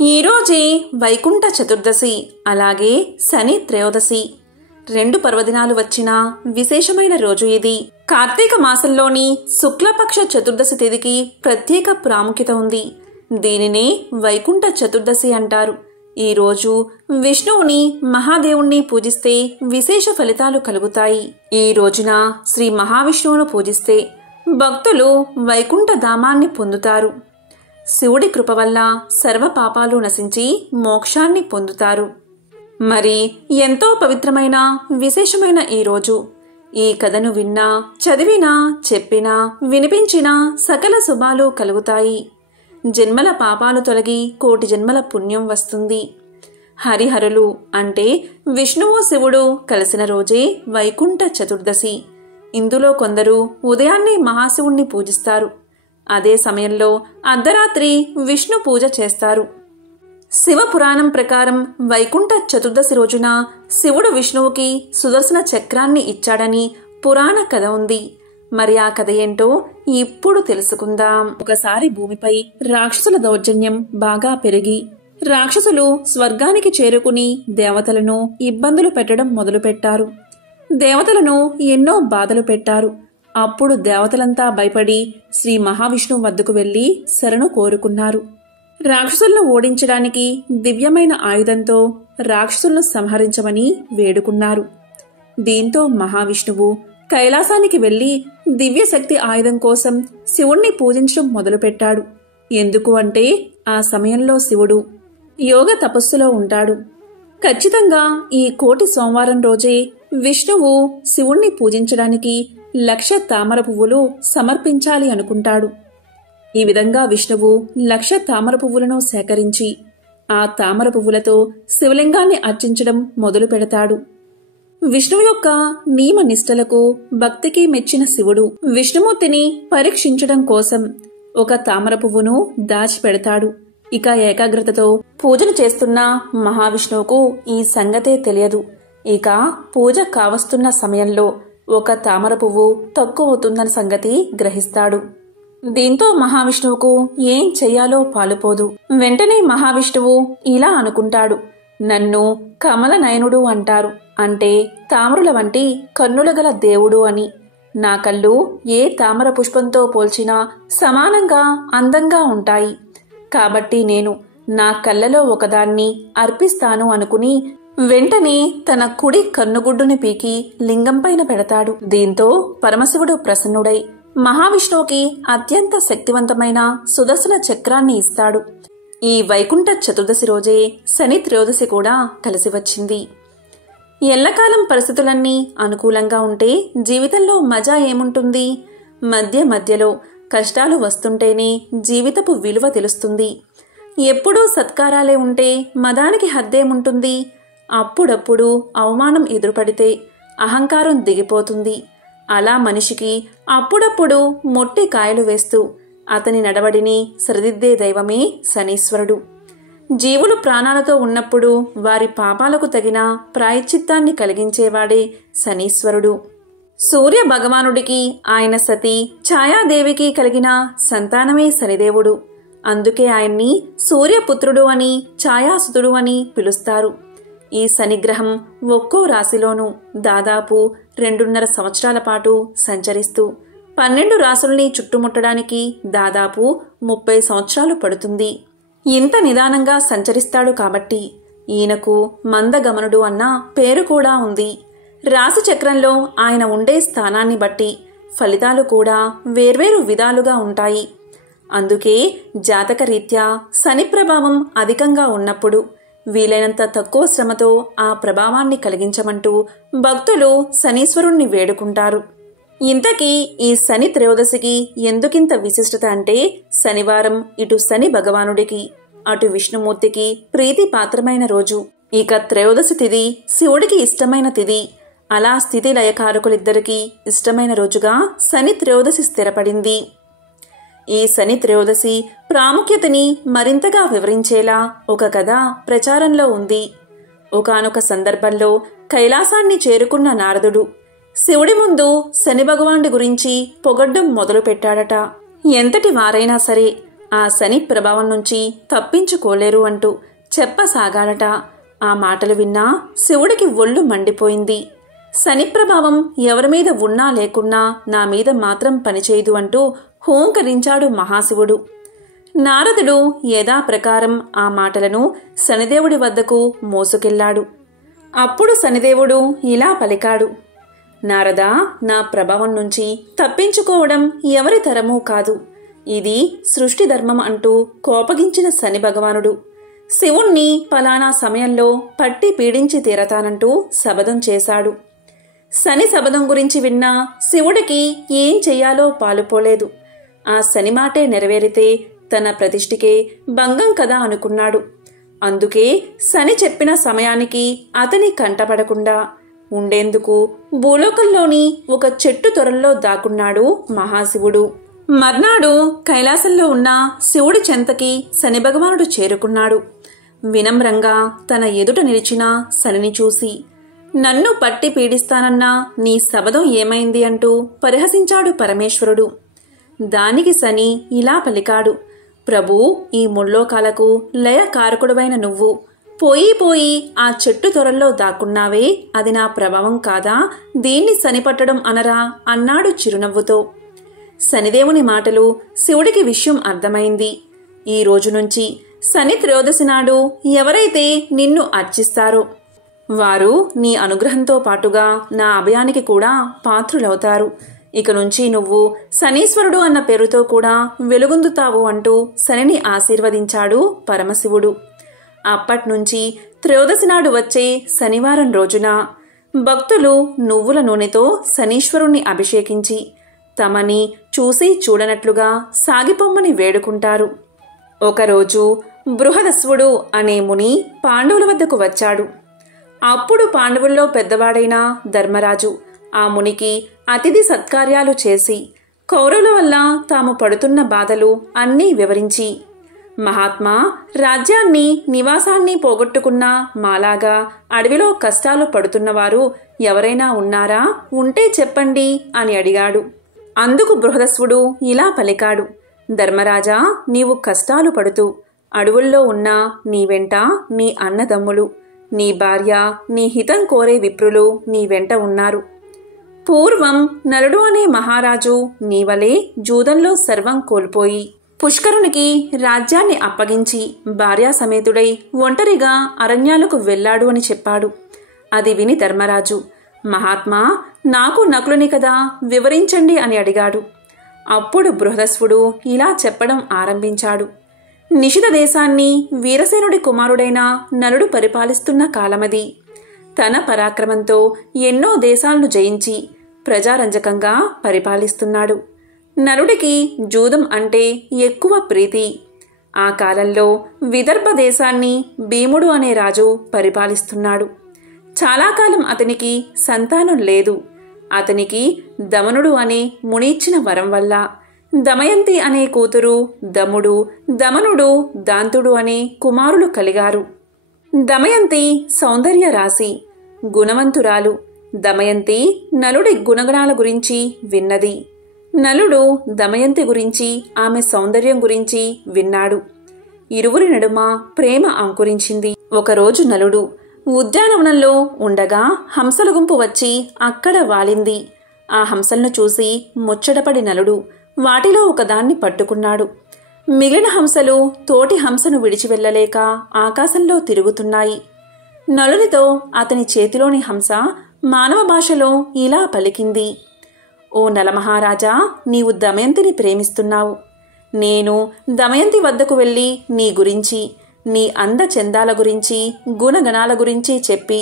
ఈరోజే వైకుంఠ చతుర్దశి, అలాగే శని త్రయోదశి. 2 పర్వదినాలు వచ్చిన విశేషమైన రోజు ఇది. కార్తీక మాసంలోని శుక్లపక్ష చతుర్దశి తిథికి ప్రత్యేక ప్రాముఖ్యత ఉంది. దీనినే వైకుంఠ చతుర్దశి అంటారు. ఈ రోజు విష్ణువుని, మహాదేవుణ్ణి పూజిస్తే విశేష ఫలితాలు కలుగుతాయి. ఈ రోజున శ్రీ మహావిష్ణువును పూజిస్తే భక్తులు వైకుంఠ ధామాన్ని పొందుతారు. శివుడి కృప వల్ల సర్వ పాపాలు నశించి మోక్షాన్ని పొందుతారు. మరి ఎంతో పవిత్రమైన విశేషమైన ఈ రోజు ఈ కథను విన్నా, చదివినా, చెప్పినా, వినిపించినా సకల శుభాలు కలుగుతాయి. జన్మల పాపాలు తొలగి కోటి జన్మల పుణ్యం వస్తుంది. హరిహరులు అంటే విష్ణువు, శివుడు కలిసిన రోజే వైకుంఠ చతుర్దశి. ఇందులో కొందరు ఉదయాన్నే మహాశివుణ్ణి పూజిస్తారు. అదే సమయంలో అర్ధరాత్రి విష్ణు పూజ చేస్తారు. శివ పురాణం ప్రకారం వైకుంఠ చతుర్దశి రోజున శివుడు విష్ణువుకి సుదర్శన చక్రాన్ని ఇచ్చాడని పురాణ కథ ఉంది. మరి ఆ కథ ఏంటో ఇప్పుడు తెలుసుకుందాం. ఒకసారి భూమిపై రాక్షసుల దౌర్జన్యం బాగా పెరిగి రాక్షసులు స్వర్గానికి చేరుకుని దేవతలను ఇబ్బందులు పెట్టడం మొదలుపెట్టారు. దేవతలను ఎన్నో బాధలు పెట్టారు. అప్పుడు దేవతలంతా భయపడి శ్రీ మహావిష్ణువు వద్దకు వెళ్లి శరణు కోరుకున్నారు. రాక్షసులను ఓడించడానికి దివ్యమైన ఆయుధంతో రాక్షసులను సంహరించమని వేడుకున్నారు. దీంతో మహావిష్ణువు కైలాసానికి వెళ్లి దివ్యశక్తి ఆయుధం కోసం శివుణ్ణి పూజించడం మొదలుపెట్టాడు. ఎందుకు అంటే ఆ సమయంలో శివుడు యోగ తపస్సులో ఉంటాడు. ఖచ్చితంగా ఈ కోటి సోమవారం రోజే విష్ణువు శివుణ్ణి పూజించడానికి 1,00,000 తామర పువ్వులు సమర్పించాలి అనుకుంటాడు. ఈ విధంగా విష్ణువు 1,00,000 తామర పువ్వులను సేకరించి ఆ తామర పువ్వులతో శివలింగాన్ని అర్చించడం మొదలు పెడతాడు. విష్ణువు యొక్క నియమ నిష్టలకు, భక్తికి మెచ్చిన శివుడు విష్ణుమూర్తిని పరీక్షించడం కోసం ఒక తామర పువ్వును దాచిపెడతాడు. ఇక ఏకాగ్రతతో పూజను చేస్తున్న మహావిష్ణువుకు ఈ సంగతే తెలియదు. ఇక పూజ కావస్తున్న సమయంలో ఒక తామర పువ్వు తక్కువవుతుందన్న సంగతి గ్రహిస్తాడు. దీంతో మహావిష్ణువుకు ఏం చెయ్యాలో పాలుపోదు. వెంటనే మహావిష్ణువు ఇలా అనుకుంటాడు, నన్ను కమల నయనుడు అంటారు, అంటే తామరుల వంటి కన్నుల గల దేవుడు అని. నా కళ్ళు ఏ తామర పుష్పంతో పోల్చినా సమానంగా అందంగా ఉంటాయి. కాబట్టి నేను నా కళ్ళలో ఒకదాన్ని అర్పిస్తాను అనుకుని వెంటనే తన కుడి కన్నుగుడ్డుని పీకి లింగంపైన పెడతాడు. దీంతో పరమశివుడు ప్రసన్నుడై మహావిష్ణువుకి అత్యంత శక్తివంతమైన సుదర్శన చక్రాన్ని ఇస్తాడు. ఈ వైకుంఠ చతుర్దశి రోజే శని త్రయోదశి కూడా కలిసి వచ్చింది. ఎల్లకాలం పరిస్థితులన్నీ అనుకూలంగా ఉంటే జీవితంలో మజా ఏముంటుంది? మధ్య మధ్యలో కష్టాలు వస్తుంటేనే జీవితపు విలువ తెలుస్తుంది. ఎప్పుడూ సత్కారాలే ఉంటే మదానికి హద్దేముంటుంది? అప్పుడప్పుడు అవమానం ఎదురుపడితే అహంకారం దిగిపోతుంది. అలా మనిషికి అప్పుడప్పుడు మొట్టి కాయలు వేస్తూ అతని నడవడిని సరిదిద్దే దైవమే శనీశ్వరుడు. జీవులు ప్రాణాలతో ఉన్నప్పుడు వారి పాపాలకు తగిన ప్రాయశ్చిత్తాన్ని కలిగించేవాడే శనీశ్వరుడు. సూర్య భగవానుడికి ఆయన సతీ ఛాయాదేవికి కలిగిన సంతానమే శనిదేవుడు. అందుకే ఆయన్ని సూర్యపుత్రుడు అని, ఛాయాసుతుడు అని పిలుస్తారు. ఈ శనిగ్రహం ఒక్కో రాశిలోనూ దాదాపు 2.5 సంవత్సరాల పాటు సంచరిస్తూ 12 రాశుల్ని చుట్టుముట్టడానికి దాదాపు 30 సంవత్సరాలు పడుతుంది. ఇంత నిదానంగా సంచరిస్తాడు కాబట్టి ఈయనకు మందగమనుడు అన్న పేరు కూడా ఉంది. రాశి చక్రంలో ఆయన ఉండే స్థానాన్ని బట్టి ఫలితాలు కూడా వేర్వేరు విధాలుగా ఉంటాయి. అందుకే జాతక రీత్యా శని ప్రభావం అధికంగా ఉన్నప్పుడు వీలైనంత తక్కువ శ్రమతో ఆ ప్రభావాన్ని కలిగించమంటూ భక్తులు శనీశ్వరుణ్ణి వేడుకుంటారు. ఇంతకీ ఈ శని త్రయోదశికి ఎందుకింత విశిష్టత అంటే శనివారం ఇటు శని భగవానుడికి, అటు విష్ణుమూర్తికి ప్రీతి పాత్రమైన రోజు. ఇక త్రయోదశి తిథి శివుడికి ఇష్టమైన తిథి. అలా స్థితి లయకారకులిద్దరికీ ఇష్టమైన రోజుగా శని త్రయోదశి స్థిరపడింది. ఈ శని త్రయోదశి ప్రాముఖ్యతని మరింతగా వివరించేలా ఒక కథ ప్రచారంలో ఉంది. ఒకానొక సందర్భంలో కైలాసాన్ని చేరుకున్న నారదుడు శివుడి ముందు శని భగవానుడి గురించి పొగడ్డం మొదలుపెట్టాడట. ఎంతటి వారైనా సరే ఆ శని ప్రభావం నుంచి తప్పించుకోలేరు అంటూ చెప్పసాగాడట. ఆ మాటలు విన్నా శివుడికి ఒళ్ళు మండిపోయింది. శని ప్రభావం ఎవరిమీద ఉన్నా లేకున్నా నా మీద మాత్రం పనిచేయదు అంటూ హూంకరించాడు మహాశివుడు. నారదుడు యథాప్రకారం ఆ మాటలను శనిదేవుడి వద్దకు మోసుకెళ్లాడు. అప్పుడు శనిదేవుడు ఇలా పలికాడు, నారదా, నా ప్రభావం నుంచి తప్పించుకోవడం ఎవరి తరమూ కాదు. ఇది సృష్టి ధర్మం అంటూ కోపగించిన శని భగవానుడు శివుణ్ణి పలానా సమయంలో పట్టి పీడించి తీరతానంటూ శపథం చేశాడు. శని శపథం గురించి విన్నా శివుడికి ఏం చెయ్యాలో పాలుపోలేదు. ఆ శని మాటే నెరవేరితే తన ప్రతిష్ఠికే భంగం కదా అనుకున్నాడు. అందుకే శని చెప్పిన సమయానికి అతని కంటపడకుండా ఉండేందుకు భూలోకంలోని ఒక చెట్టు తొరల్లో దాక్కున్నాడు మహాశివుడు. మర్నాడు కైలాసంలో ఉన్న శివుడి చెంతకి శని భగవానుడు చేరుకున్నాడు. వినమ్రంగా తన ఎదుట నిలిచిన శనిని చూసి, నన్ను పట్టి పీడిస్తానన్నా నీ శపథం ఏమైంది అంటూ పరిహసించాడు పరమేశ్వరుడు. దానికి శని ఇలా పలికాడు, ప్రభూ, ఈ ముల్లోకాలకు లయకారకుడువైన నువ్వు పోయి ఆ చెట్టు తొరల్లో దాక్కున్నావే, అది నా ప్రభావం కాదా? దీన్ని శనిపట్టడం అనరా అన్నాడు చిరునవ్వుతో. శనిదేవుని మాటలు శివుడికి విషయం అర్థమైంది. ఈ రోజు నుంచి శని త్రయోదశి నాడు ఎవరైతే నిన్ను అర్చిస్తారో వారు నీ అనుగ్రహంతో పాటుగా నా అభయానికి కూడా పాత్రులవుతారు. ఇక నుంచి నువ్వు శనీశ్వరుడు అన్న పేరుతో కూడా వెలుగొందుతావు అంటూ శనిని ఆశీర్వదించాడు పరమశివుడు. అప్పట్నుంచి త్రయోదశి నాడు వచ్చే శనివారం రోజున భక్తులు నువ్వుల నూనెతో శనీశ్వరుణ్ణి అభిషేకించి తమని చూసి చూడనట్లుగా సాగిపొమ్మని వేడుకుంటారు. ఒకరోజు బృహదస్వుడు అనే ముని పాండవుల వద్దకు వచ్చాడు. అప్పుడు పాండవుల్లో పెద్దవాడైన ధర్మరాజు ఆ మునికి అతిథి సత్కార్యాలు చేసి కౌరవుల వల్ల తాము పడుతున్న బాధలు అన్నీ వివరించి, మహాత్మా, రాజ్యాన్ని నివాసాన్ని పోగొట్టుకున్న మాలాగా అడవిలో కష్టాలు పడుతున్నవారు ఎవరైనా ఉన్నారా? ఉంటే చెప్పండి అని అడిగాడు. అందుకు బృహదస్వుడు ఇలా పలికాడు, ధర్మరాజా, నీవు కష్టాలు పడుతూ అడవుల్లో ఉన్న నీ వెంట నీ అన్నదమ్ములు, నీ భార్య, నీ హితం కోరే విప్రులు నీ వెంట ఉన్నారు. పూర్వం నలుడు అనే మహారాజు నీవలే జూదంలో సర్వం కోల్పోయి పుష్కరునికి రాజ్యాన్ని అప్పగించి భార్యా సమేతుడై ఒంటరిగా అరణ్యాలకు వెళ్లాడు అని చెప్పాడు. అది విని ధర్మరాజు, మహాత్మా, నాకు నకులుని కదా, వివరించండి అని అడిగాడు. అప్పుడు బృహదస్వుడు ఇలా చెప్పడం ఆరంభించాడు. నిషిత దేశాన్ని వీరసేనుడి కుమారుడైన నలుడు పరిపాలిస్తున్న కాలమది. తన పరాక్రమంతో ఎన్నో దేశాలను జయించి ప్రజారంజకంగా పరిపాలిస్తున్నాడు. నలుడికి జూదం అంటే ఎక్కువ ప్రీతి. ఆ కాలంలో విదర్భ దేశాన్ని భీముడు అనే రాజు పరిపాలిస్తున్నాడు. చాలా కాలం అతనికి సంతానం లేదు. అతనికి దమనుడు అనే మునిచ్చిన వరం వల్ల దమయంతి అనే కూతురు దముడు, దమనుడు దాంతుడు అనే కుమారులు కలిగారు. దమయంతి సౌందర్య రాశి, గుణవంతురాలు. దమయంతి నలుడి గుణగణాల గురించి విన్నది. నలుడు దమయంతి గురించి, ఆమె సౌందర్యం గురించి విన్నాడు. ఇరువురి నడుమ ప్రేమ అంకురించింది. ఒకరోజు నలుడు ఉద్యానవనంలో ఉండగా హంసల గుంపు వచ్చి అక్కడ వాలింది. ఆ హంసలను చూసి ముచ్చటపడి నలుడు వాటిలో ఒకదాన్ని పట్టుకున్నాడు. మిగిలిన హంసలు తోటి హంసను విడిచి వెళ్ళలేక ఆకాశంలో తిరుగుతున్నాయి. నలునితో అతని చేతిలోని హంస మానవ భాషలో ఇలా పలికింది, ఓ నలమహారాజా, నీవు దమయంతిని ప్రేమిస్తున్నావు. నేను దమయంతి వద్దకు వెళ్ళి నీ గురించి, నీ అందచందాల గురించి, గుణగణాల గురించి చెప్పి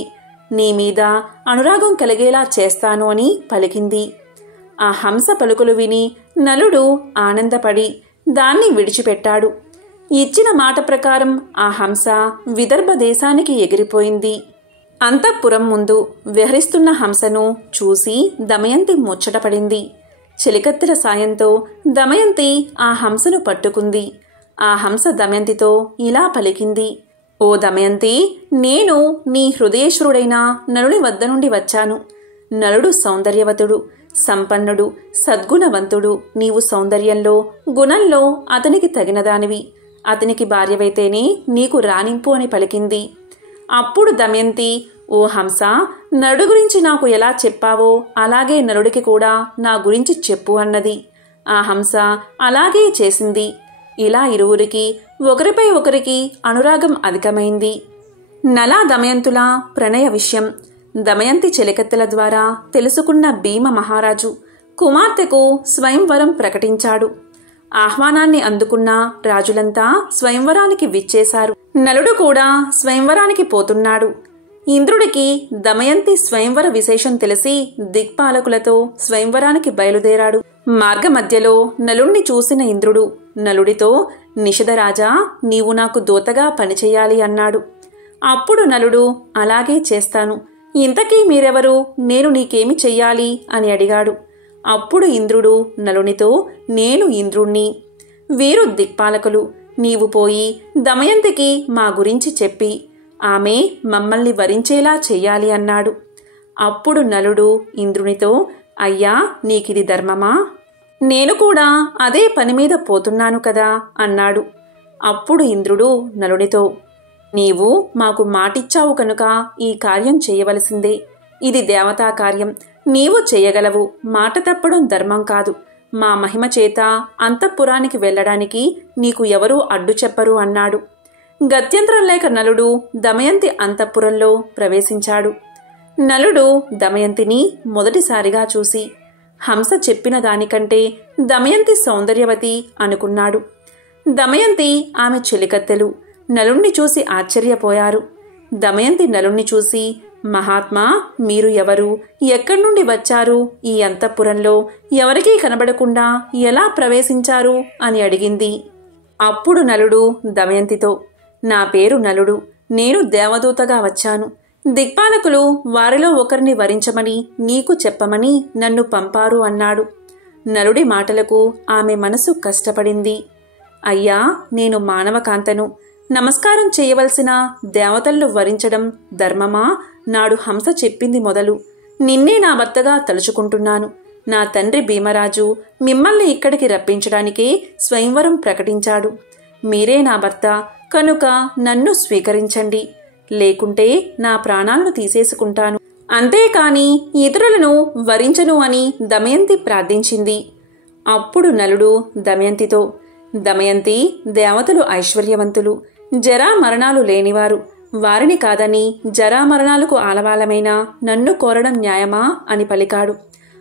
నీ మీద అనురాగం కలిగేలా చేస్తాను అని పలికింది. ఆ హంస పలుకులు విని నలుడు ఆనందపడి దాన్ని విడిచిపెట్టాడు. ఇచ్చిన మాట ప్రకారం ఆ హంస విదర్భ దేశానికి ఎగిరిపోయింది. అంతఃపురం ముందు విహరిస్తున్న హంసను చూసి దమయంతి ముచ్చటపడింది. చెలికత్తెల సాయంతో దమయంతి ఆ హంసను పట్టుకుంది. ఆ హంస దమయంతితో ఇలా పలికింది, ఓ దమయంతి, నేను నీ హృదయేశ్వరుడైన నలుడి వద్ద నుండి వచ్చాను. నలుడు సౌందర్యవతుడు, సంపన్నుడు, సద్గుణవంతుడు. నీవు సౌందర్యంలో, గుణంలో అతనికి తగినదానివి. అతనికి భార్యవైతేనే నీకు రాణింపు అని పలికింది. అప్పుడు దమయంతి, ఓ హంస, నరుడు గురించి నాకు ఎలా చెప్పావో అలాగే నరుడికి కూడా నా గురించి చెప్పు అన్నది. ఆ హంస అలాగే చేసింది. ఇలా ఇరువురికి ఒకరిపై ఒకరికి అనురాగం అధికమైంది. నలా దమయంతుల ప్రణయ విషయం దమయంతి చెలికత్తెల ద్వారా తెలుసుకున్న భీమ మహారాజు కుమార్తెకు స్వయంవరం ప్రకటించాడు. ఆహ్వానాన్ని అందుకున్న రాజులంతా స్వయంవరానికి విచ్చేశారు. నలుడు కూడా స్వయంవరానికి పోతున్నాడు. ఇంద్రుడికి దమయంతి స్వయంవర విశేషం తెలిసి దిక్పాలకులతో స్వయంవరానికి బయలుదేరాడు. మార్గమధ్యలో నలుణ్ణి చూసిన ఇంద్రుడు నలుడితో, నిషధరాజా, నీవు నాకు దూతగా పనిచేయాలి అన్నాడు. అప్పుడు నలుడు, అలాగే చేస్తాను. ఇంతకీ మీరెవరు? నేను నీకేమి చెయ్యాలి అని అడిగాడు. అప్పుడు ఇంద్రుడు నలునితో, నేను ఇంద్రుణ్ణి. వీరు దిక్పాలకులు. నీవు పోయి దమయంతికి మా గురించి చెప్పి ఆమె మమ్మల్ని వరించేలా చెయ్యాలి అన్నాడు. అప్పుడు నలుడు ఇంద్రునితో, అయ్యా, నీకిది ధర్మమా? నేను కూడా అదే పనిమీద పోతున్నాను కదా అన్నాడు. అప్పుడు ఇంద్రుడు నలునితో, నీవు మాకు మాటిచ్చావు కనుక ఈ కార్యం చేయవలసిందే. ఇది దేవతా కార్యం. నీవు చేయగలవు. మాట తప్పడం ధర్మం కాదు. మా మహిమ చేత అంతఃపురానికి వెళ్లడానికి నీకు ఎవరూ అడ్డు చెప్పరు అన్నాడు. గత్యంతరం లేక నలుడు దమయంతి అంతఃపురంలో ప్రవేశించాడు. నలుడు దమయంతిని మొదటిసారిగా చూసి హంస చెప్పిన దానికంటే దమయంతి సౌందర్యవతి అనుకున్నాడు. దమయంతి ఆమె చెలికత్తెలు నలుణ్ణి చూసి ఆశ్చర్యపోయారు. దమయంతి నలుణ్ణి చూసి, మహాత్మా, మీరు ఎవరు? ఎక్కడి నుండి వచ్చారు? ఈ అంతఃపురంలో ఎవరికీ కనబడకుండా ఎలా ప్రవేశించారు అని అడిగింది. అప్పుడు నలుడు దమయంతితో, నా పేరు నలుడు. నేను దేవదూతగా వచ్చాను. దిక్పాలకులు వారిలో ఒకరిని వరించమని నీకు చెప్పమని నన్ను పంపారు అన్నాడు. నలుడి మాటలకు ఆమె మనసు కష్టపడింది. అయ్యా, నేను మానవకాంతను. నమస్కారం చేయవలసిన దేవతలను వరించడం ధర్మమా? నాడు హంస చెప్పింది మొదలు నిన్నే నా భర్తగా తలుచుకుంటున్నాను. నా తండ్రి భీమరాజు మిమ్మల్ని ఇక్కడికి రప్పించడానికే స్వయంవరం ప్రకటించాడు. మీరే నా భర్త కనుక నన్ను స్వీకరించండి, లేకుంటే నా ప్రాణాలను తీసేసుకుంటాను. అంతేకాని ఇతరులను వరించను అని దమయంతి ప్రార్థించింది. అప్పుడు నలుడు దమయంతితో, దమయంతి, దేవతలు ఐశ్వర్యవంతులు, జరా మరణాలు లేనివారు. వారిని కాదని జరామరణాలకు ఆలవాలమైన నన్ను కోరడం న్యాయమా అని పలికాడు.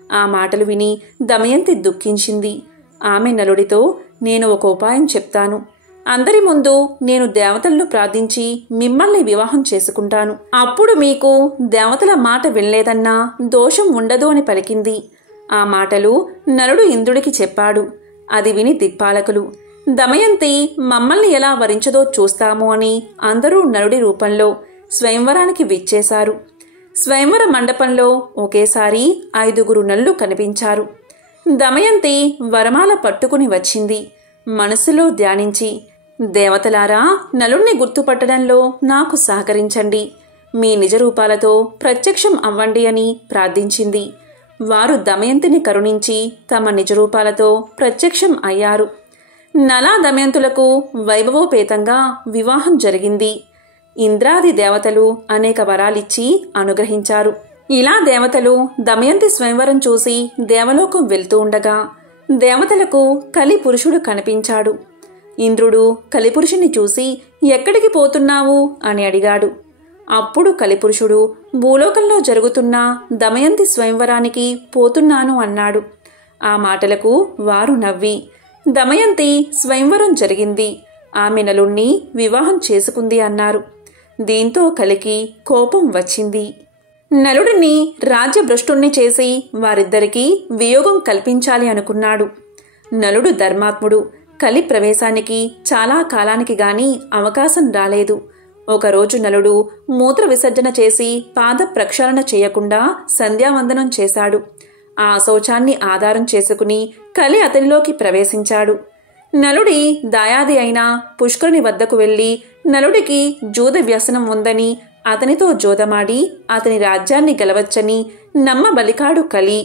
ఆ మాటలు విని దమయంతి దుఃఖించింది. ఆమె నలుడితో, నేను ఒక ఉపాయం చెప్తాను. అందరి ముందు నేను దేవతలను ప్రార్థించి మిమ్మల్ని వివాహం చేసుకుంటాను. అప్పుడు మీకు దేవతల మాట వినలేదన్నా దోషం ఉండదు అని పలికింది. ఆ మాటలు నలుడు ఇంద్రుడికి చెప్పాడు. అది విని దిక్పాలకులు, దమయంతి మమ్మల్ని ఎలా వరించదో చూస్తాము అని అందరూ నలుడి రూపంలో స్వయంవరానికి విచ్చేశారు. స్వయంవర మండపంలో ఒకేసారి 5 నలుడు కనిపించారు. దమయంతి వరమాల పట్టుకుని వచ్చింది. మనసులో ధ్యానించి, దేవతలారా, నలుణ్ణి గుర్తుపట్టడంలో నాకు సహకరించండి. మీ నిజరూపాలతో ప్రత్యక్షం అవ్వండి అని ప్రార్థించింది. వారు దమయంతిని కరుణించి తమ నిజరూపాలతో ప్రత్యక్షం అయ్యారు. నలా దమయంతులకు వైభవోపేతంగా వివాహం జరిగింది. ఇంద్రాది దేవతలు అనేక వరాలిచ్చి అనుగ్రహించారు. ఇలా దేవతలు దమయంతి స్వయంవరం చూసి దేవలోకం వెళ్తూ ఉండగా దేవతలకు కలి పురుషుడు కనిపించాడు. ఇంద్రుడు కలిపురుషుని చూసి, ఎక్కడికి పోతున్నావు అని అడిగాడు. అప్పుడు కలిపురుషుడు, భూలోకంలో జరుగుతున్న దమయంతి స్వయంవరానికి పోతున్నాను అన్నాడు. ఆ మాటలకు వారు నవ్వి, దమయంతి స్వయంవరం జరిగింది, ఆమె నలుణ్ణి వివాహం చేసుకుంది అన్నారు. దీంతో కలికి కోపం వచ్చింది. నలుడిని రాజ్యభ్రష్టుణ్ణి చేసి వారిద్దరికీ వియోగం కల్పించాలి అనుకున్నాడు. నలుడు ధర్మాత్ముడు. కలి ప్రవేశానికి చాలా కాలానికి గాని అవకాశం రాలేదు. ఒకరోజు నలుడు మూత్ర విసర్జన చేసి పాద ప్రక్షాళన చేయకుండా సంధ్యావందనం చేశాడు. ఆ శౌచాన్ని ఆధారం చేసుకుని కలి అతనిలోకి ప్రవేశించాడు. నలుడి దాయాది అయిన పుష్కరుని వద్దకు వెళ్లి నలుడికి జూద వ్యసనం ఉందని అతనితో జోదమాడి అతని రాజ్యాన్ని గెలవచ్చని నమ్మబలికాడు కలి.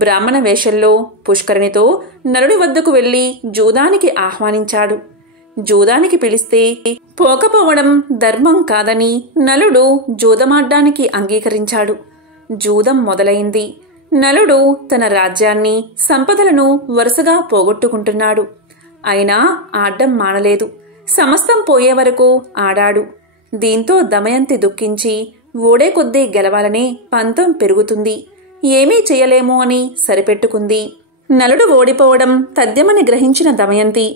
బ్రాహ్మణ వేషంలో పుష్కరిణితో నలుడి వద్దకు వెళ్లి జూదానికి ఆహ్వానించాడు. జూదానికి పిలిస్తే పోకపోవడం ధర్మం కాదని నలుడు జూదమాడ్డానికి అంగీకరించాడు. జూదం మొదలైంది. నలుడు తన రాజ్యాన్ని, సంపదలను వరుసగా పోగొట్టుకుంటున్నాడు. అయినా ఆడ్డం మానలేదు. సమస్తం పోయే వరకు ఆడాడు. దీంతో దమయంతి దుఃఖించి ఓడే కొద్దీ గెలవాలనే పంతం పెరుగుతుంది. ఏమీ చెయ్యలేము అని సరిపెట్టుకుంది. నలుడు ఓడిపోవడం తథ్యమని గ్రహించిన దమయంతి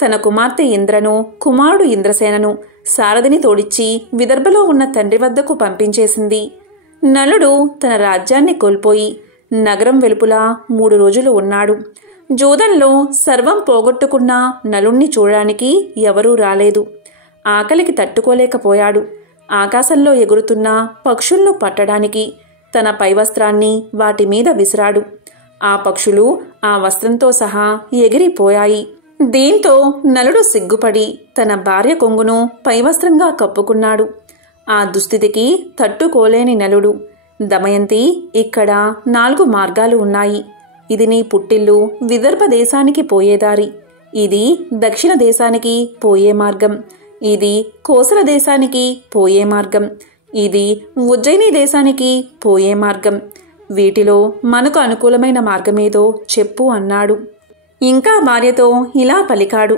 తన కుమార్తె ఇంద్రను, కుమారుడు ఇంద్రసేనను సారథిని తోడిచ్చి విదర్భలో ఉన్న తండ్రి వద్దకు పంపించేసింది. నలుడు తన రాజ్యాన్ని కోల్పోయి నగరం వెలుపులా 3 రోజులు ఉన్నాడు. జూదంలో సర్వం పోగొట్టుకున్న నలుణ్ణి చూడడానికి ఎవరూ రాలేదు. ఆకలికి తట్టుకోలేకపోయాడు. ఆకాశంలో ఎగురుతున్న పక్షులను పట్టడానికి తన పైవస్త్రాన్ని వాటి మీద విసిరాడు. ఆ పక్షులు ఆ వస్త్రంతో సహా ఎగిరిపోయాయి. దీంతో నలుడు సిగ్గుపడి తన భార్య కొంగును పైవస్త్రంగా కప్పుకున్నాడు. ఆ దుస్థితికి తట్టుకోలేని నలుడు, దమయంతి, ఇక్కడ 4 మార్గాలు ఉన్నాయి. ఇది నీ పుట్టిల్లు విదర్భ దేశానికి పోయేదారి. ఇది దక్షిణ దేశానికి పోయే మార్గం. ఇది కోసల దేశానికి పోయే మార్గం. ఇది ఉజ్జయిని దేశానికి పోయే మార్గం. వీటిలో మనకు అనుకూలమైన మార్గమేదో చెప్పు అన్నాడు. ఇంకా భార్యతో ఇలా పలికాడు.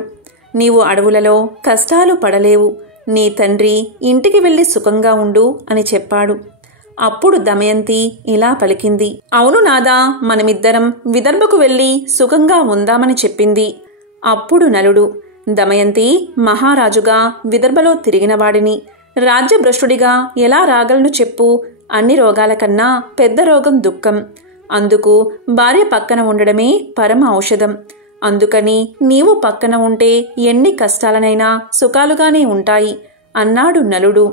నీవు అడవులలో కష్టాలు పడలేవు. నీ తండ్రి ఇంటికి వెళ్లి సుఖంగా ఉండు అని చెప్పాడు. అప్పుడు దమయంతి ఇలా పలికింది. అవును నాదా, మనమిద్దరం విదర్భకు వెళ్లి సుఖంగా ఉందామని చెప్పింది. అప్పుడు నలుడు, దమయంతి, మహారాజుగా విదర్భలో తిరిగినవాడిని రాజ్యభ్రష్టుడిగా ఎలా రాగలను చెప్పు? అన్ని రోగాల కన్నా పెద్ద రోగం దుఃఖం. అందుకు భార్య పక్కన ఉండడమే పరమ ఔషధం. అందుకని నీవు పక్కన ఉంటే ఎన్ని కష్టాలనైనా సుఖాలుగానే ఉంటాయి అన్నాడు నలుడు.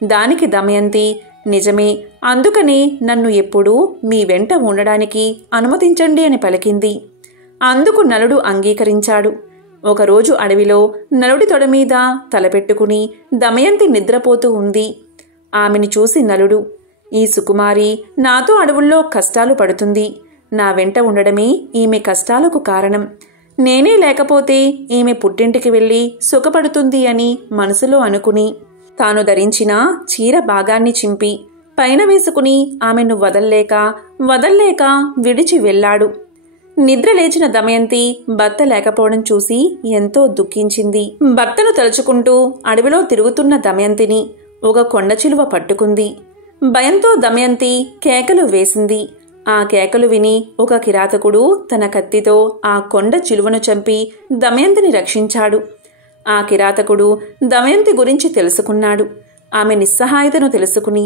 దానికి దమయంతి, నిజమే, అందుకనే నన్ను ఎప్పుడూ మీ వెంట ఉండడానికి అనుమతించండి అని పలికింది. అందుకు నలుడు అంగీకరించాడు. ఒకరోజు అడవిలో నలుడి తొడమీద తలపెట్టుకుని దమయంతి నిద్రపోతూ ఉంది. ఆమెను చూసి నలుడు, ఈ సుకుమారి నాతో అడవుల్లో కష్టాలు పడుతుంది. నా వెంట ఉండడమే ఈమె కష్టాలకు కారణం. నేనే లేకపోతే ఈమె పుట్టింటికి వెళ్ళి సుఖపడుతుంది అని మనసులో అనుకుని తాను ధరించిన చీర భాగాన్ని చింపి పైన వేసుకుని ఆమెను వదల్లేక విడిచి వెళ్ళాడు. నిద్ర లేచిన దమయంతి భర్త లేకపోవడం చూసి ఎంతో దుఃఖించింది. భర్తను తలుచుకుంటూ అడవిలో తిరుగుతున్న దమయంతిని ఒక కొండ చిలువ పట్టుకుంది. భయంతో దమయంతి కేకలు వేసింది. ఆ కేకలు విని ఒక కిరాతకుడు తన కత్తితో ఆ కొండ చిలువను చంపి దమయంతిని రక్షించాడు. ఆ కిరాతకుడు దమయంతి గురించి తెలుసుకున్నాడు. ఆమె నిస్సహాయతను తెలుసుకుని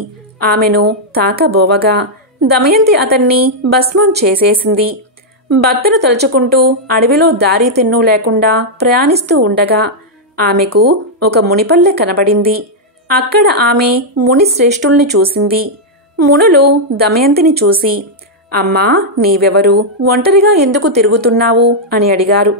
ఆమెను తాకబోవగా దమయంతి అతన్ని భస్మం చేసేసింది. భర్తను తలుచుకుంటూ అడవిలో దారి తిన్ను లేకుండా ప్రయాణిస్తూ ఉండగా ఆమెకు ఒక మునిపల్లె కనబడింది. అక్కడ ఆమె ముని శ్రేష్ఠుల్ని చూసింది. మునులు దమయంతిని చూసి, అమ్మా, నీవెవరు? ఒంటరిగా ఎందుకు తిరుగుతున్నావు అని అడిగారు.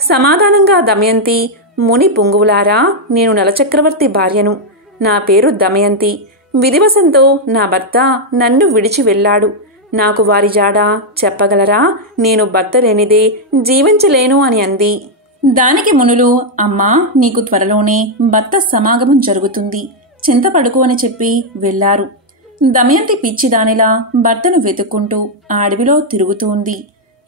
సమాధానంగా దమయంతి, ముని పుంగువులారా, నేను నలచక్రవర్తి భార్యను. నా పేరు దమయంతి. విధివశంతో నా భర్త నన్ను విడిచి వెళ్ళాడు. నాకు వారి జాడ చెప్పగలరా? నేను భర్త లేనిదే జీవించలేను అని అంది. దానికి మునులు, అమ్మా, నీకు త్వరలోనే భర్త సమాగమం జరుగుతుంది, చింతపడుకు అని చెప్పి వెళ్లారు. దమయంతి పిచ్చిదానిలా భర్తను వెతుక్కుంటూ ఆ అడవిలో తిరుగుతూ ఉంది.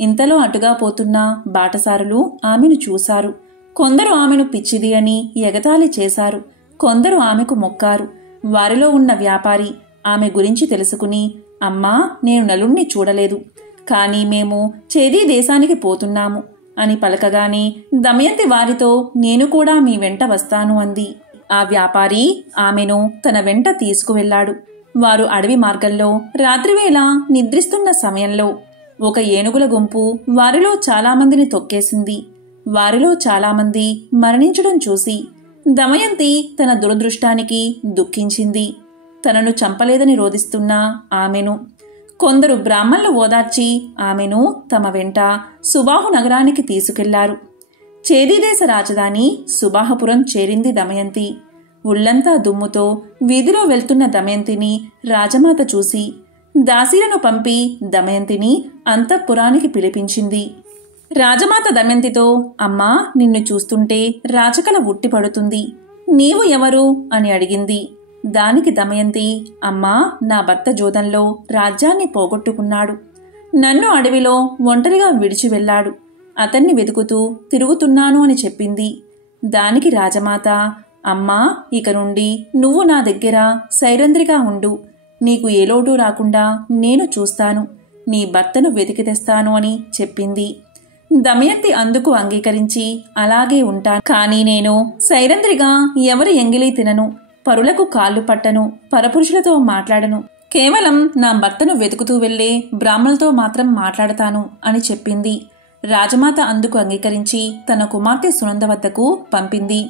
ఇంతలో అటుగా పోతున్న బాటసారులు ఆమెను చూశారు. కొందరు ఆమెను పిచ్చిది అని ఎగతాళి చేశారు. కొందరు ఆమెకు మొక్కారు. వారిలో ఉన్న వ్యాపారి ఆమె గురించి తెలుసుకుని, అమ్మా, నేను నలుణ్ణి చూడలేదు, కానీ మేము చేదీ దేశానికి పోతున్నాము అని పలకగానే దమయంతి వారితో, నేను కూడా మీ వెంట వస్తాను అంది. ఆ వ్యాపారి ఆమెను తన వెంట తీసుకువెళ్లాడు. వారు అడవి మార్గంలో రాత్రివేళ నిద్రిస్తున్న సమయంలో ఒక ఏనుగుల గుంపు వారిలో చాలామందిని తొక్కేసింది. వారిలో చాలామంది మరణించడం చూసి దమయంతి తన దురదృష్టానికి దుఃఖించింది. తనను చంపలేదని రోదిస్తున్న ఆమెను కొందరు బ్రాహ్మణులు ఓదార్చి ఆమెను తమ వెంట సుబాహు నగరానికి తీసుకెళ్లారు. చేదీదేశ రాజధాని సుబాహపురం చేరింది దమయంతి. ఉళ్లంతా దుమ్ముతో వీధిలో వెళ్తున్న దమయంతిని రాజమాత చూసి, దాసీలను పంపి దమయంతిని అంతఃపురానికి పిలిపించింది. రాజమాత దమయంతితో, అమ్మా, నిన్ను చూస్తుంటే రాచకల ఉట్టిపడుతుంది. నీవు ఎవరు అని అడిగింది. దానికి దమయంతి, అమ్మా, నా భర్త జోదంలో రాజ్యాన్ని పోగొట్టుకున్నాడు. నన్ను అడవిలో ఒంటరిగా విడిచి వెళ్లాడు. అతన్ని వెతుకుతూ తిరుగుతున్నాను అని చెప్పింది. దానికి రాజమాత, అమ్మా, ఇక నుండి నువ్వు నా దగ్గర సైరంధ్రిగా ఉండు. నీకు ఏ లోటు రాకుండా నేను చూస్తాను. నీ భర్తను వెతికి తెస్తాను అని చెప్పింది. దమయంతి అందుకు అంగీకరించి, అలాగే ఉంటాను, కానీ నేను సైరంధ్రిగా ఎవరి ఎంగిలి తినను, పరులకు కాళ్ళు పట్టను, పరపురుషులతో మాట్లాడను. కేవలం నా భర్తను వెతుకుతూ వెళ్లే బ్రాహ్మణులతో మాత్రం మాట్లాడతాను అని చెప్పింది. రాజమాత అందుకు అంగీకరించి తన కుమార్తె సునంద వద్దకు పంపింది.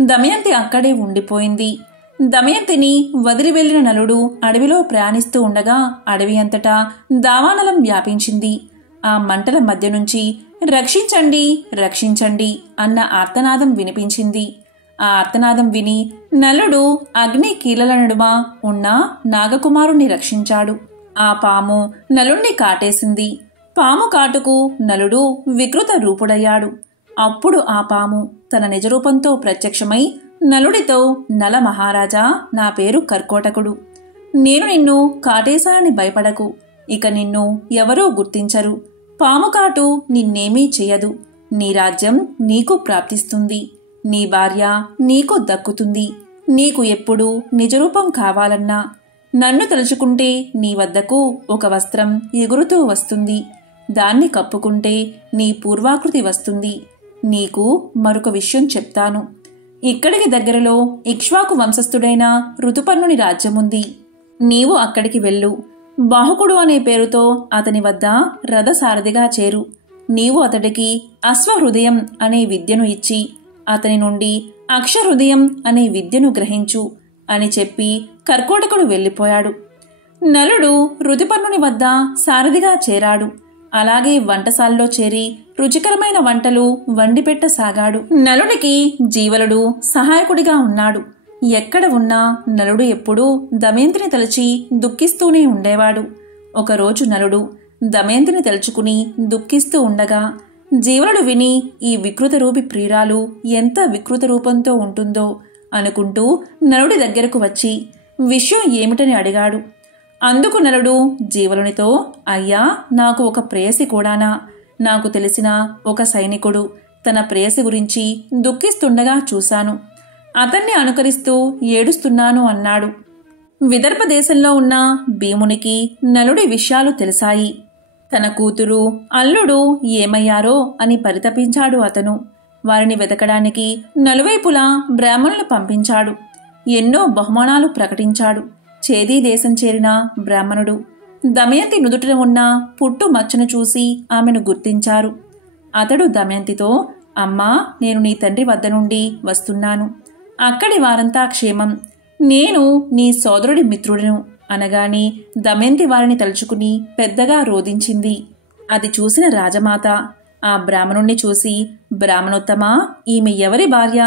దమయంతి అక్కడే ఉండిపోయింది. దమయంతిని వదిలి వెళ్లిన నలుడు అడవిలో ప్రయాణిస్తూ ఉండగా అడవి అంతటా దావానలం వ్యాపించింది. ఆ మంటల మధ్య నుంచి రక్షించండి, రక్షించండి అన్న ఆర్తనాదం వినిపించింది. ఆ ఆర్తనాదం విని నలుడు అగ్ని కీలల నడుమ ఉన్న నాగకుమారుణ్ణి రక్షించాడు. ఆ పాము నలుణ్ణి కాటేసింది. పాము కాటుకు నలుడు వికృత రూపుడయ్యాడు. అప్పుడు ఆ పాము తన నిజరూపంతో ప్రత్యక్షమై నలుడితో, నల మహారాజా, నా పేరు కర్కోటకుడు. నేను నిన్ను కాటేశానని భయపడకు. ఇక నిన్ను ఎవరూ గుర్తించరు. పాము కాటు నిన్నేమీ చెయ్యదు. నీ రాజ్యం నీకు ప్రాప్తిస్తుంది. నీ భార్య నీకు దక్కుతుంది. నీకు ఎప్పుడు నిజరూపం కావాలన్నా నన్ను తలుచుకుంటే నీ వద్దకు ఒక వస్త్రం ఎగురుతూ వస్తుంది. దాన్ని కప్పుకుంటే నీ పూర్వాకృతి వస్తుంది. నీకు మరొక విషయం చెప్తాను. ఇక్కడికి దగ్గరలో ఇక్ష్వాకు వంశస్థుడైన ఋతుపర్ణుని రాజ్యముంది. నీవు అక్కడికి వెళ్ళు. బాహుకుడు అనే పేరుతో అతని వద్ద రథసారథిగా చేరు. నీవు అతడికి అశ్వహృదయం అనే విద్యను ఇచ్చి అతని నుండి అక్షహృదయం అనే విద్యను గ్రహించు అని చెప్పి కర్కోటకుడు వెళ్ళిపోయాడు. నలుడు ఋతుపర్ణుని వద్ద సారథిగా చేరాడు. అలాగే వంటశాలలో చేరి రుచికరమైన వంటలు వండిపెట్టసాగాడు. నలుడికి జీవలుడు సహాయకుడిగా ఉన్నాడు. ఎక్కడ ఉన్నా నలుడు ఎప్పుడూ దమయంతిని తలచి దుఃఖిస్తూనే ఉండేవాడు. ఒకరోజు నలుడు దమయంతిని తలుచుకుని దుఃఖిస్తూ ఉండగా జీవలుడు విని, ఈ వికృత రూపి ప్రియురాలు ఎంత వికృత రూపంతో ఉంటుందో అనుకుంటూ నలుడి దగ్గరకు వచ్చి విషయం ఏమిటని అడిగాడు. అందుకు నలుడు జీవలునితో, అయ్యా, నాకు ఒక ప్రేయసి కూడానా? నాకు తెలిసిన ఒక సైనికుడు తన ప్రేయసి గురించి దుఃఖిస్తుండగా చూశాను. అతన్ని అనుకరిస్తూ ఏడుస్తున్నాను అన్నాడు. విదర్భ దేశంలో ఉన్న భీమునికి నలుడి విషయాలు తెలిసాయి. తన కూతురు, అల్లుడు ఏమయ్యారో అని పరితపించాడు అతను. వారిని వెతకడానికి నలువైపులా బ్రాహ్మణులు పంపించాడు. ఎన్నో బహుమానాలు ప్రకటించాడు. చేదీ దేశం చేరిన బ్రాహ్మణుడు దమయంతి నుదుటిన ఉన్న పుట్టు మచ్చను చూసి ఆమెను గుర్తించారు. అతడు దమయంతితో, అమ్మా, నేను నీ తండ్రి వద్ద నుండి వస్తున్నాను. అక్కడి వారంతా క్షేమం. నేను నీ సోదరుడి మిత్రుడను అనగాని దమయంతి వారిని తలుచుకుని పెద్దగా రోదించింది. అది చూసిన రాజమాత ఆ బ్రాహ్మణుణ్ణి చూసి, బ్రాహ్మణోత్తమా, ఈమె ఎవరి భార్య,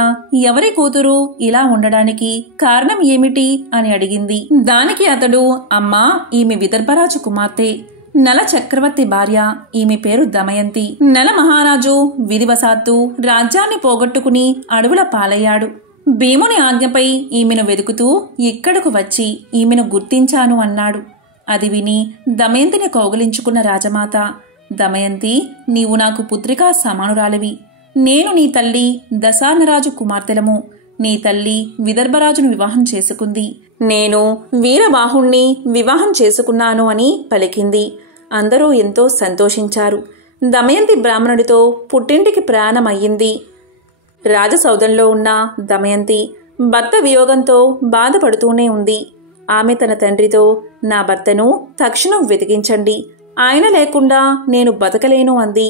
ఎవరి కూతురు, ఇలా ఉండడానికి కారణం ఏమిటి అని అడిగింది. దానికి అతడు, అమ్మా, ఈమె విదర్భరాజు కుమార్తె, నల చక్రవర్తి భార్య. ఈమె పేరు దమయంతి. నల మహారాజు విధివశాత్తు రాజ్యాన్ని పోగొట్టుకుని అడవుల పాలయ్యాడు. భీముని ఆజ్ఞపై ఈమెను వెతుకుతూ ఇక్కడకు వచ్చి ఈమెను గుర్తించాను అన్నాడు. అది విని దమయంతిని కౌగిలించుకున్న రాజమాత, దమయంతి, నీవు నాకు పుత్రికా సమానురాలివి. నేను నీ తల్లి దశార్ణరాజు కుమార్తెలము. నీ తల్లి విదర్భరాజును వివాహం చేసుకుంది. నేను వీరబాహుణ్ణి వివాహం చేసుకున్నాను అని పలికింది. అందరూ ఎంతో సంతోషించారు. దమయంతి బ్రాహ్మణుడితో పుట్టింటికి ప్రయాణమయ్యింది. రాజసౌధంలో ఉన్న దమయంతి భర్త వియోగంతో బాధపడుతూనే ఉంది. ఆమె తన తండ్రితో, నా భర్తను తక్షణం వెతికించండి, ఆయన లేకుండా నేను బతకలేను అంది.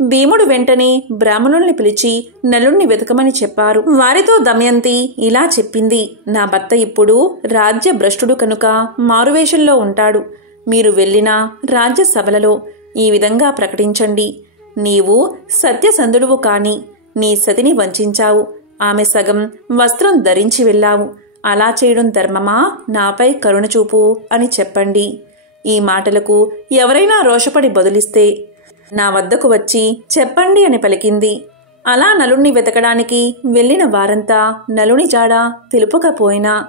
భీముడు వెంటనే బ్రాహ్మణుల్ని పిలిచి నలుణ్ణి వెతకమని చెప్పారు. వారితో దమయంతి ఇలా చెప్పింది, నా భర్త ఇప్పుడు రాజ్య భ్రష్టుడు కనుక మారువేషంలో ఉంటాడు. మీరు వెళ్ళిన రాజ్య సభలలో ఈ విధంగా ప్రకటించండి, నీవు సత్యసంధుడువు కాని నీ సతిని వంచావు. ఆమె సగం వస్త్రం ధరించి వెళ్ళావు. అలా చేయడం ధర్మమా? నాపై కరుణ చూపు అని చెప్పండి. ఈ మాటలకు ఎవరైనా రోషపడి బదులిస్తే నా వద్దకు వచ్చి చెప్పండి అని పలికింది. అలా నలుణ్ణి వెతకడానికి వెళ్ళిన వారంతా నలుని జాడ తెలుపకపోయినా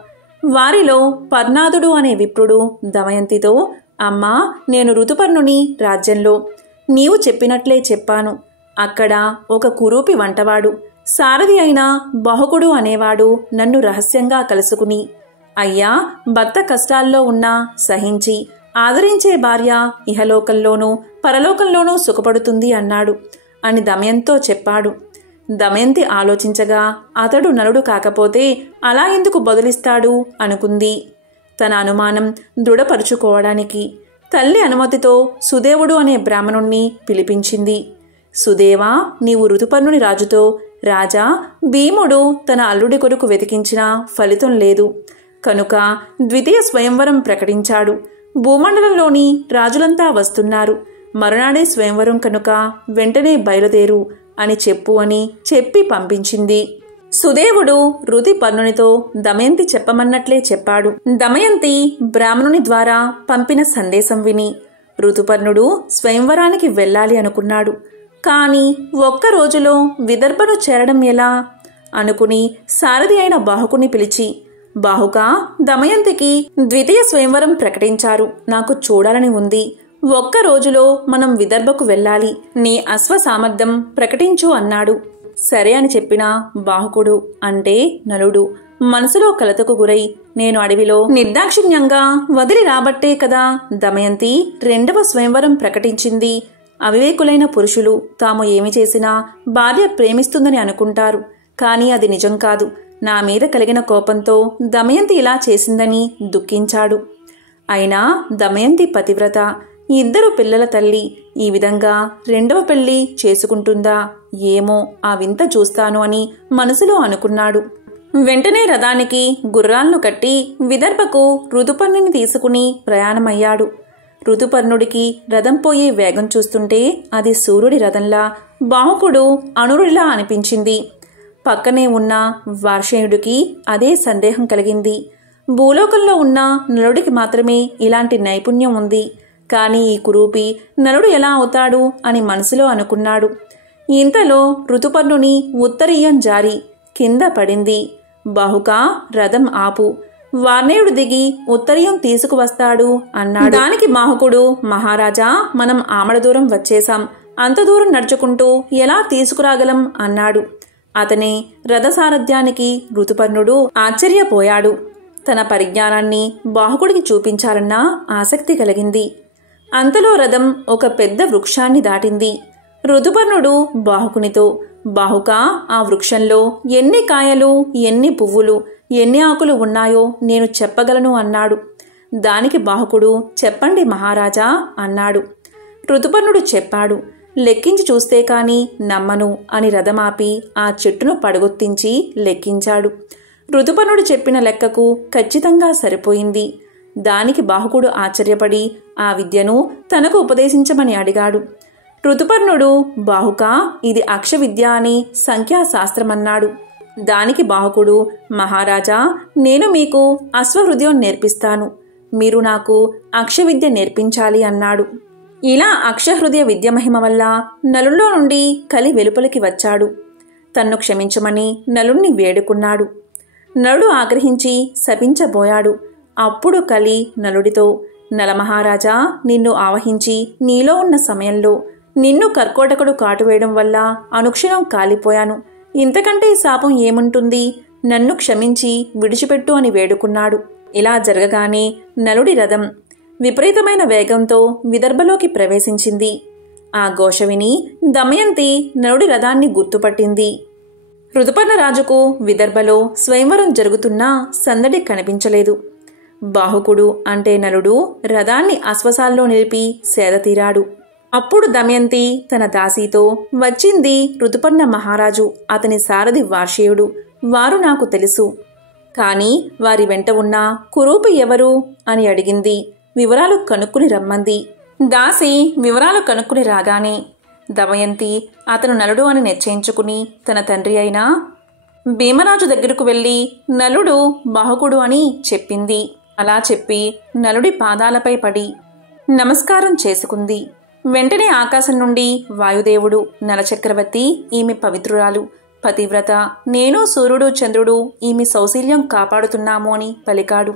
వారిలో పర్ణాదుడు అనే విప్రుడు దమయంతితో, అమ్మా, నేను ఋతుపర్ణుని రాజ్యంలో నీవు చెప్పినట్లే చెప్పాను. అక్కడ ఒక కురూపి వంటవాడు సారథి అయిన బహుకుడు అనేవాడు నన్ను రహస్యంగా కలుసుకుని, అయ్యా, భర్త కష్టాల్లో ఉన్నా సహించి ఆదరించే భార్య ఇహలోకంలోనూ పరలోకంలోనూ సుఖపడుతుంది అన్నాడు అని దమయంతో చెప్పాడు. దమయంతి ఆలోచించగా అతడు నలుడు కాకపోతే అలా ఎందుకు బదులిస్తాడు అనుకుంది. తన అనుమానం దృఢపరుచుకోవడానికి తల్లి అనుమతితో సుదేవుడు అనే బ్రాహ్మణుణ్ణి పిలిపించింది. సుదేవా, నీవు ఋతుపర్ణుని రాజుతో, రాజా, భీముడు తన అల్లుడి కొరకు వెతికించినా ఫలితం లేదు కనుక ద్వితీయ స్వయంవరం ప్రకటించాడు. భూమండలంలోని రాజులంతా వస్తున్నారు. మరునాడే స్వయంవరం కనుక వెంటనే బయలుదేరు అని చెప్పు అని చెప్పి పంపించింది. సుదేవుడు ఋతుపర్ణునితో దమయంతి చెప్పమన్నట్లే చెప్పాడు. దమయంతి బ్రాహ్మణుని ద్వారా పంపిన సందేశం విని ఋతుపర్ణుడు స్వయంవరానికి వెళ్ళాలి అనుకున్నాడు. కాని ఒక్క రోజులో విదర్భను చేరడం ఎలా అనుకుని సారథి అయిన బాహుకుని పిలిచి, బాహుకా, దమయంతికి ద్వితీయ స్వయంవరం ప్రకటించారు. నాకు చూడాలని ఉంది. ఒక్క రోజులో మనం విదర్భకు వెళ్ళాలి. నీ అశ్వ సామర్థ్యం ప్రకటించు అన్నాడు. సరే అని చెప్పిన బాహుకుడు అంటే నలుడు మనసులో కలతకు గురై, నేను అడవిలో నిర్దాక్షిణ్యంగా వదిలి రాబట్టే కదా దమయంతి రెండవ స్వయంవరం ప్రకటించింది. అవివేకులైన పురుషులు తాము ఏమి చేసినా భార్య ప్రేమిస్తుందని అనుకుంటారు. కానీ అది నిజం కాదు. నా మీద కలిగిన కోపంతో దమయంతి ఇలా చేసిందని దుఃఖించాడు. అయినా దమయంతి పతివ్రత, ఇద్దరు పిల్లల తల్లి. ఈ విధంగా రెండవ పెళ్లి చేసుకుంటుందా ఏమో, ఆ వింత చూస్తాను అని మనసులో అనుకున్నాడు. వెంటనే రథానికి గుర్రాలను కట్టి విదర్భకు ఋతుపర్ణుని తీసుకుని ప్రయాణమయ్యాడు. ఋతుపర్ణుడికి రథం పోయే వేగం చూస్తుంటే అది సూర్యుడి రథంలా, బాహుకుడు అనురుడిలా అనిపించింది. పక్కనే ఉన్న వార్షేయుడికి అదే సందేహం కలిగింది. భూలోకంలో ఉన్న నలుడికి మాత్రమే ఇలాంటి నైపుణ్యం ఉంది. కాని ఈ కురూపి నలుడు ఎలా అవుతాడు అని మనసులో అనుకున్నాడు. ఇంతలో ఋతుపర్ణుని ఉత్తరీయం జారి కింద పడింది. బాహుకా, రథం ఆపు, వార్ణేయుడు దిగి ఉత్తరీయం తీసుకువస్తాడు అన్నాడు. దానికి బాహుకుడు, మహారాజా, మనం ఆమడ దూరం వచ్చేశాం. అంత దూరం నడుచుకుంటూ ఎలా తీసుకురాగలం అన్నాడు. అతని రథసారథ్యానికి ఋతుపర్ణుడు ఆశ్చర్యపోయాడు. తన పరిజ్ఞానాన్ని బాహుకుడికి చూపించాలన్న ఆసక్తి కలిగింది. అంతలో రథం ఒక పెద్ద వృక్షాన్ని దాటింది. ఋతుపర్ణుడు బాహుకునితో, బాహుకా, ఆ వృక్షంలో ఎన్ని కాయలు, ఎన్ని పువ్వులు, ఎన్ని ఆకులు ఉన్నాయో నేను చెప్పగలను అన్నాడు. దానికి బాహుకుడు, చెప్పండి మహారాజా అన్నాడు. ఋతుపర్ణుడు చెప్పాడు. లెక్కించి చూస్తే కాని నమ్మను అని రథమాపి ఆ చెట్టును పడగొత్తించి లెక్కించాడు. ఋతుపర్ణుడు చెప్పిన లెక్కకు ఖచ్చితంగా సరిపోయింది. దానికి బాహుకుడు ఆశ్చర్యపడి ఆ విద్యను తనకు ఉపదేశించమని అడిగాడు. ఋతుపర్ణుడు, బాహుకా, ఇది అక్షవిద్య అని సంఖ్యాశాస్త్రమన్నాడు. దానికి బాహుకుడు, మహారాజా, నేను మీకు అశ్వహృదయం నేర్పిస్తాను. మీరు నాకు అక్షవిద్య నేర్పించాలి అన్నాడు. ఇలా అక్షహృదయ విద్య మహిమ వల్ల నలుల్లో నుండి కలి వెలుపలికి వచ్చాడు. తన్ను క్షమించమని నలుణ్ణి వేడుకున్నాడు. నలుడు ఆగ్రహించి శపించబోయాడు. అప్పుడు కలి నలుడితో, నలమహారాజా, నిన్ను ఆవహించి నీలో ఉన్న సమయంలో నిన్ను కర్కోటకుడు కాటువేయడం వల్ల అనుక్షణం కాలిపోయాను. ఇంతకంటే శాపం ఏముంటుంది? నన్ను క్షమించి విడిచిపెట్టు అని వేడుకున్నాడు. ఇలా జరగగానే నలుడి రథం విపరీతమైన వేగంతో విదర్భలోకి ప్రవేశించింది. ఆ ఘోష విని దమయంతి నలుడి రథాన్ని గుర్తుపట్టింది. ఋతుపర్ణరాజుకు విదర్భలో స్వయంవరం జరుగుతున్నా సందడి కనిపించలేదు. బాహుకుడు అంటే నలుడు రథాన్ని అశ్వసాల్లో నిలిపి సేదతీరాడు. అప్పుడు దమయంతి తన దాసీతో, వచ్చింది ఋతుపర్ణ మహారాజు, అతని సారథి వార్షేయుడు. వారు నాకు తెలుసు. కాని వారి వెంట ఉన్న కురూపి ఎవరు అని అడిగింది. వివరాలు కనుక్కుని రమ్మంది. దాసి వివరాలు కనుక్కుని రాగానే దమయంతి అతను నలుడు అని నిశ్చయించుకుని తన తండ్రి అయిన భీమరాజు దగ్గరకు వెళ్ళి నలుడు బాహుకుడు అని చెప్పింది. అలా చెప్పి నలుడి పాదాలపై పడి, నమస్కారం చేసుకుంది. వెంటనే ఆకాశం నుండి వాయుదేవుడు నలచక్రవర్తి ఈమె పవిత్రురాలు, పతివ్రత, నేను సూర్యుడు చంద్రుడు ఈమె సౌశీల్యం కాపాడుతున్నాము అని పలికాడు.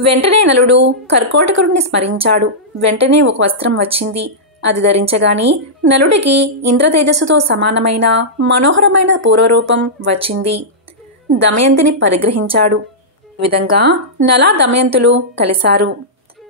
వెంటనే నలుడు కర్కోటకుడిని స్మరించాడు. వెంటనే ఒక వస్త్రం వచ్చింది. అది ధరించగాని నలుడికి ఇంద్రతేజస్సుతో సమానమైన మనోహరమైన పూర్వరూపం వచ్చింది. దమయంతిని పరిగ్రహించాడు. ఈ విధంగా నలా దమయంతులు కలిశారు.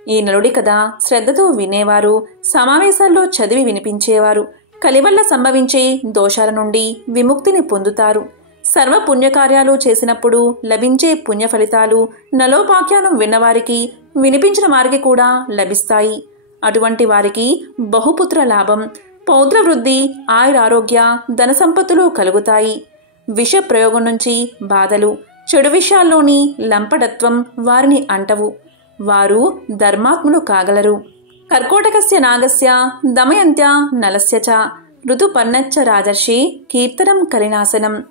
ఈ నలుడి కథ శ్రద్ధతో వినేవారు, సమావేశాల్లో చదివి వినిపించేవారు కలివల్ల సంభవించే దోషాల నుండి విముక్తిని పొందుతారు. సర్వ పుణ్యకార్యాలు చేసినప్పుడు లభించే పుణ్య ఫలితాలు నలోపాఖ్యానం విన్నవారికి, వినిపించిన వారికి కూడా లభిస్తాయి. అటువంటి వారికి బహుపుత్ర లాభం, పౌత్ర వృద్ధి, ఆయురారోగ్య, ధన సంపత్తులు కలుగుతాయి. విష ప్రయోగం నుంచి బాధలు, చెడు విషయాల్లోని లంపటత్వం వారిని అంటవు. వారు ధర్మాత్ములు కాగలరు. కర్కోటకస్య నాగస్య దమయంత్య నలస్య చ ఋతుపర్ణచ్చ రాజర్షి కీర్తనం కలినాశనం.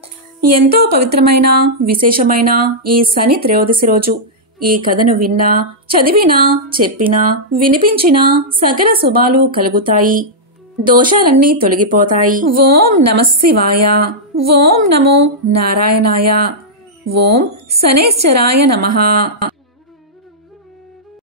ఎంతో పవిత్రమైన విశేషమైన ఈ శని త్రయోదశి రోజు ఈ కథను విన్నా, చదివినా, చెప్పినా, వినిపించినా సకల శుభాలు కలుగుతాయి. దోషాలన్నీ తొలగిపోతాయి. ఓం నమః శివాయ. ఓం నమో నారాయణాయ. ఓం శనేశ్వరాయ నమః.